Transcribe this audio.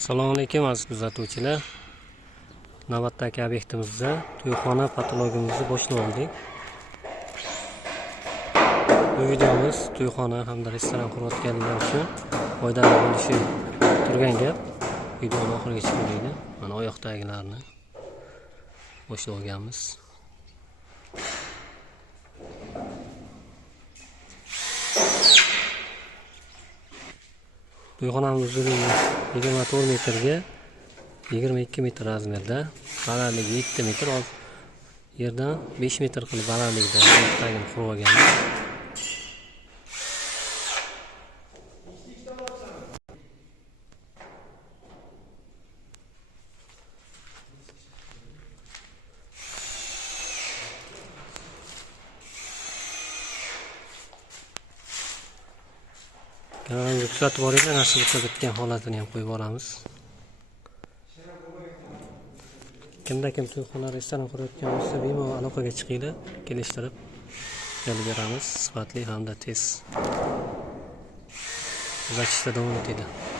Assalomu alaykum aziz kuzatuvchilar. Navbatdagi obyektimizda to'yxona patologimizni boshlab oldik. Bu videomiz to'yxona hamda restoran qurayotganlar uchun foydali bo'lishi turgan gap. Videoni oxirigacha ko'ringlar. Mana oyoqdagilarni boshlab olganmiz. To'yxonamiz uzunligi 24 metrga 22 metr razmerda, balandligi 7 metr, yerdan 5 metr qilib balandlikda tagini qurib olganmiz. Kanalimizni kuzatib boringlar, nasib etsa bitgan holatini ham qo'yib boramiz. Kimda kim to'yxona restoran qurayotgan bo'lsa, bemalol aloqaga chiqinglar, kelishtirib berib beramiz. Sifatli hamda tez uzatishda davom etinglar.